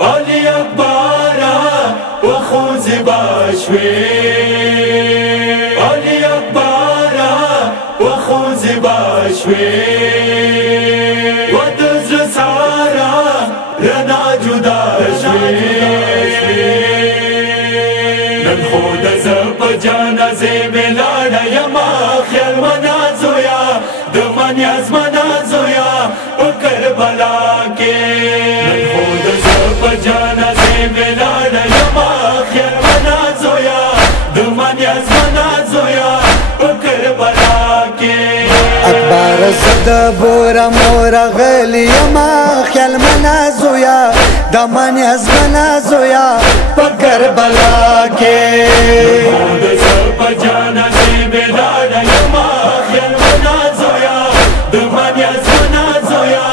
علی اکبارا و خوزی باشوی علی اکبارا و خوزی باشوی و دزر سارا رنا جدا شوی نن خود زب جانازه بلانا یما خیل منازویا دمانی از منازویا و کربلا کے نن خود زب جانازه بلانا یما خیل منازویا دمانی از منازویا و کربلا کے اکبر زد بورا مورا غلی یما خیل منازویا دمانی از منازویا و کربلا کے خود زب جانازه بلانا یما خیل منازویا دمانی از منازویا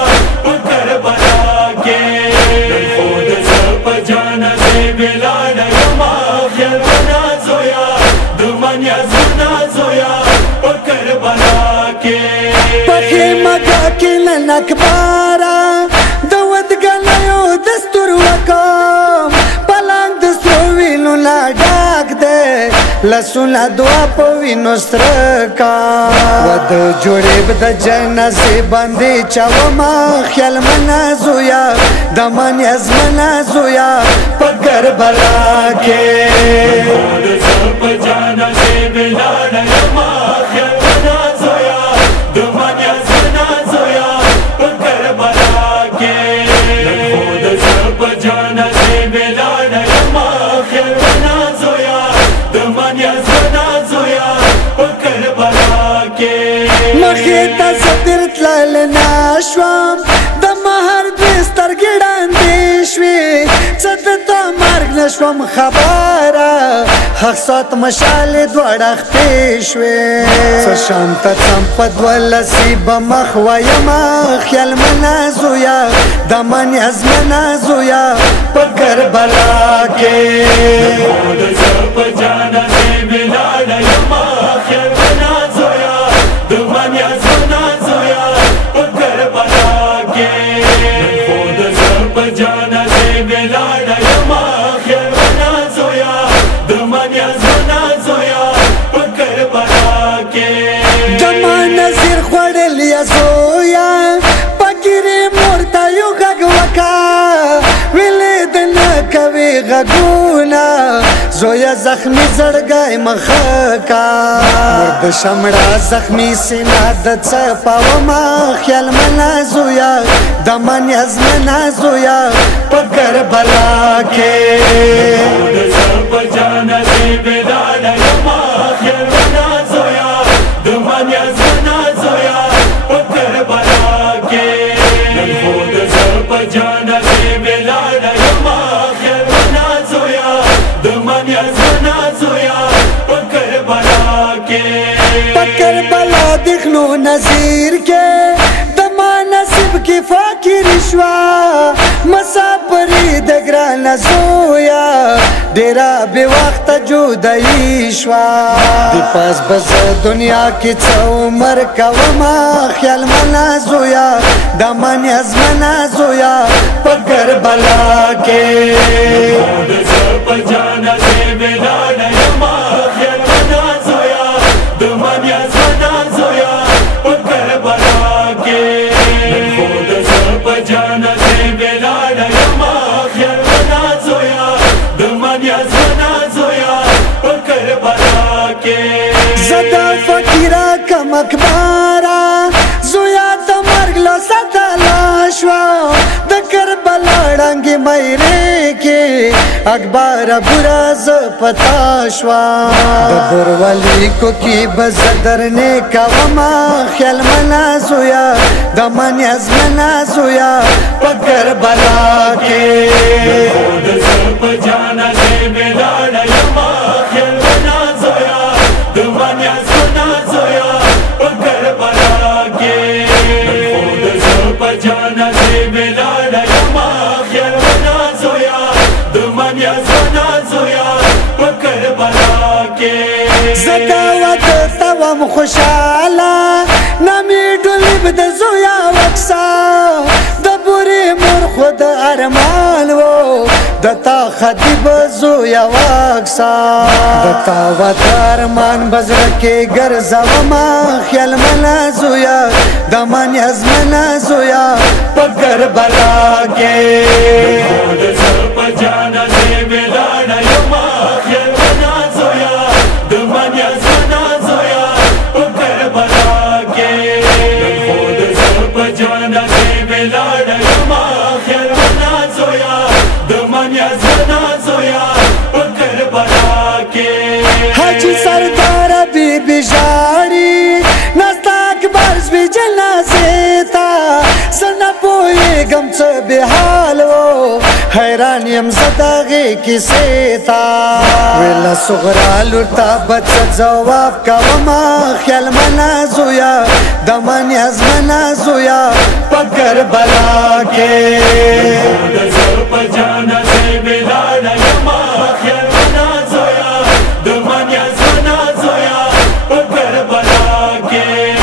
و کربلا کے خود زب جانازه بلانا یما خیل منازویا دمانی از منازویا و کربلا کے پخی مگا کلن اکبارا دود گلیو دستور وکم پلنگ دستور وینو لا ڈاک دے لسونا دعا پوینو سترکا ود جوڑی بدا جنازی باندی چاوما خیال منازویا دمانی از منازویا پگر بلا کے خود زب جانازه بلانا یما خیل منازویا دمانی از منازویا و کربلا کے خود زب جانازه بلانا یما خیل منازویا دمانی از منازویا و کربلا کے مخیتا زدرت لال ناشوام دمهر دوستر گیڑان دیشوی صدتا مرگ نشوام خبارا حق سات مشال دوڑخ پیشوی سشانتا چمپد والسی بمخوا یما خیال منازویا دمانی از منازویا پگر بلا کے خود زب جانازه بلانا یما خیل منازویا دمانی از منازویا و کربلا کے خود زب جانازه بلانا یما خیل منازویا دمانی از منازویا و کربلا کے دما نظیر خوڑل یا زویا پگیری مورتا یو غگ وکا ویلی دنا کوي غگونا زویا زخمی زړګای مخکا مرد شمړه زخمی سینا د چپاو ما خیال منازویا دمن از منازویا پگر بلا کے خود زب جانازه بلانا یما خیل منازویا دمانی از منازویا و کربلا کے خود زب جانازه بلانا یما خیل منازویا دمانی از منازویا و کربلا کے پکر بلا دکھنو نظیر کے دما نصیب کی فاکر شوا مسافری دگران زویا ډیرا بے وقت جدائی شوا دی پاس بز دنیا کی څو عمر کوما خیال منازویا دمانی از منازویا پگر بلا کے خود زب جانازه بلانا یما خیل منازویا دمانی از منازویا و کربلا کے خود زب جانازه بلانا یما خیل منازویا دمانی از منازویا و کربلا کے زدا فقیرا کم اکبارا زویا د مرګ له ستا شوا د کربلا ړنګې مېرې کې اکبر برا ز پتا شوا د برولی کو کی بزدر نے کوما خیال منازویا دمن از منازویا پگر بلا کے خود زب جانازه بلانا یما خیل منازویا دمانی از منازویا و کربلا کے خود زب جانازه بلانا یما خیل منازویا دمانی از منازویا و کربلا کے زدا ود توام خوشالا نمی ډولې بد زویا وکسا د بوري مور خود ارمان وو خدیب زویا واکسا دتا و درمان بزرکی گرزوما خیال منا زویا دمانی از منا زویا پگر بلا کے خود سب جانا سے ملانا یما خیال منا زویا دمانی از منا زویا پگر بلا کے خود سب جانا سے ملانا یما خیال منا زویا دمانی از منا زویا پگر بلا کے حاجی سردار بی بی جاری نستا اکبر زوی جنازه تا زنه پویگم چه به حال و حیران یم زداغی کسی تا ویلا صغرا لورتا بچه جواب کوما خیال منا زویا دمانی از منا زویا پگر بلا کے خود سب جانا سے ملانا یما خیال منا زویا دمانی از منا زویا پگر بلا کے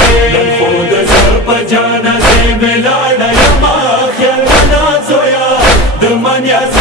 خود سب جانا سے ملانا یما خیال منا زویا دمانی از